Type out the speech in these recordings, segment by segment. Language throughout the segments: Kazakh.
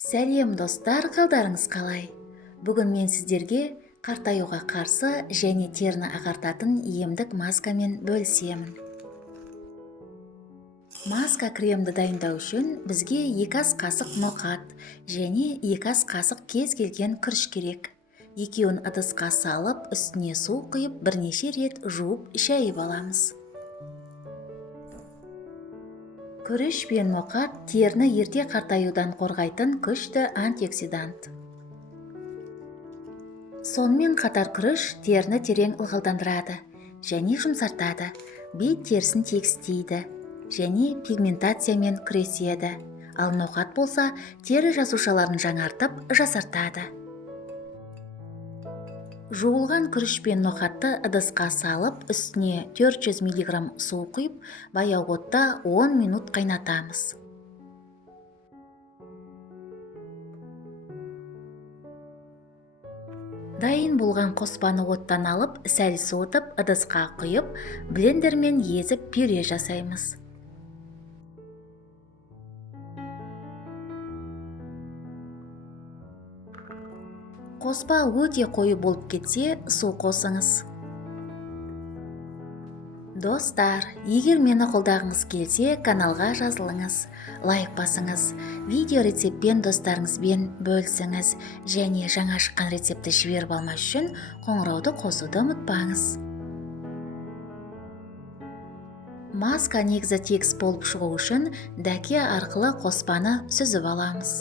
Сәлем достар, қалдарыңыз қалай? Бүгін мен сіздерге қартаюға қарсы және теріні ағартатын емдік маскамен бөлісемін. Маска кремді дайындау үшін бізге 2 ас қасық ноқат және 2 ас қасық кез келген күріш керек. Екеуін ыдысқа салып, үстіне су құйып, бірнеше рет жуып шайып аламыз. Күріш пен ноқат теріні ерте қартаюдан қорғайтын күшті антиоксидант. Сонымен қатар күріш теріні терең ылғалдандырады және жұмсартады, бет терісін тегістейді және пигментациямен күреседі. Ал ноқат болса, тері жасушаларын жаңартып, жасартады. Жуылған күріш пен ноқатты ыдысқа салып, үстіне 400 мг су құйып, баяу отта 10 минут қайнатамыз. Дайын болған қоспаны оттан алып, сәл суытып, ыдысқа құйып, блендермен езіп пюре жасаймыз. Қоспа өте қою болып кетсе, су қосыңыз. Достар, егер мені қолдағыңыз келсе, каналға жазылыңыз, лайк басыңыз, видео рецептпен достарыңызбен бөлісіңіз және жаңа шыққан рецепті жіберіп алмас үшін қоңырауды қосуды ұмытпаңыз. Маска негізі тегіс болып шығу үшін дәке арқылы қоспаны сүзіп аламыз.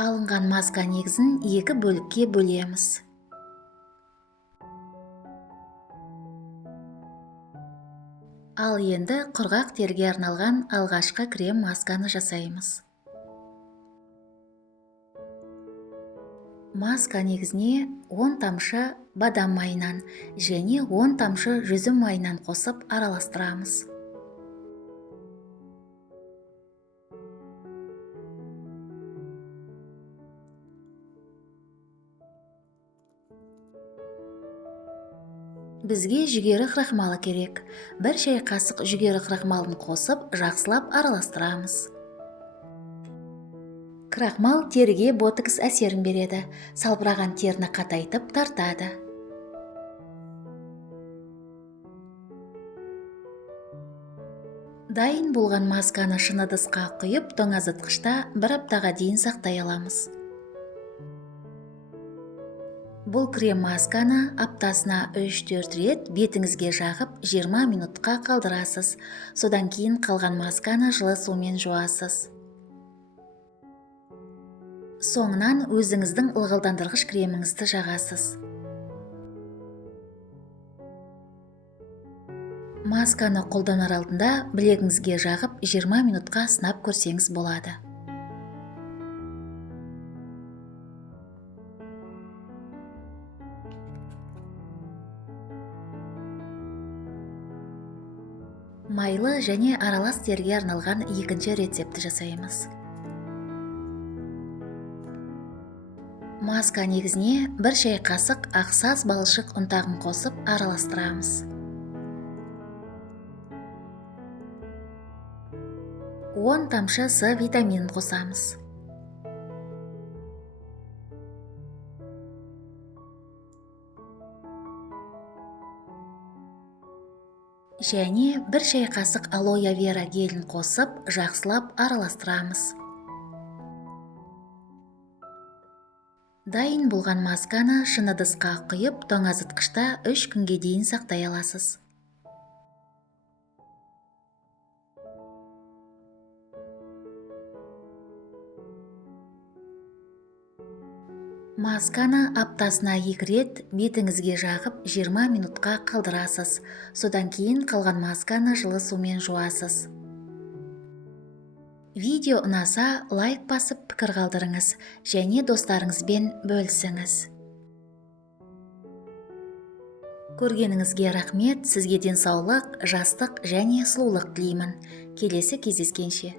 Алынған маска негізін 2 бөлікке бөлеміз. Ал енді құрғақ терге арналған алғашқы крем масканы жасаймыз. Маска негізіне 10 тамшы бадам майынан және 10 тамшы жүзім майынан қосып араластырамыз. Бізге жүгері крахмалы керек. 1 шай қасық жүгері крахмалын қосып, жақсылап араластырамыз. Крахмал теріге ботокс әсерін береді, салбыраған теріні қатайтып тартады. Дайын болған масканы шыны ыдысқа құйып, тоңазытқышта 1 аптаға дейін сақтай аламыз. Бұл крем масканы аптасына 3-4 рет бетіңізге жағып 20 минутқа қалдырасыз. Содан кейін қалған масканы жылы сумен жуасыз. Соңынан өзіңіздің ылғалдандырғыш креміңізді жағасыз. Масканы қолданар алдында білегіңізге жағып 20 минутқа сынап көрсеңіз болады. Майлы және аралас терге арналған екінші рецепті жасаймыз. Маска негізіне 1 шай қасық ақсаз балшық ұнтағын қосып араластырамыз. 10 тамшы С витаминін қосамыз. Және 1 шай қасық алоэ вера гелін қосып, жақсылап араластырамыз. Дайын болған масканы шыны ыдысқа құйып, тоңазытқышта 3 күнге дейін сақтай аласыз. Масканы аптасына 2 рет бетіңізге жағып 20 минутқа қалдырасыз. Содан кейін қалған масканы жылы сумен жуасыз. Видео ұнаса, лайк басып пікір қалдырыңыз және достарыңызбен бөлісіңіз. Көргеніңізге рахмет, сізге денсаулық, жастық және сұлулық тілеймін. Келесі кездескенше.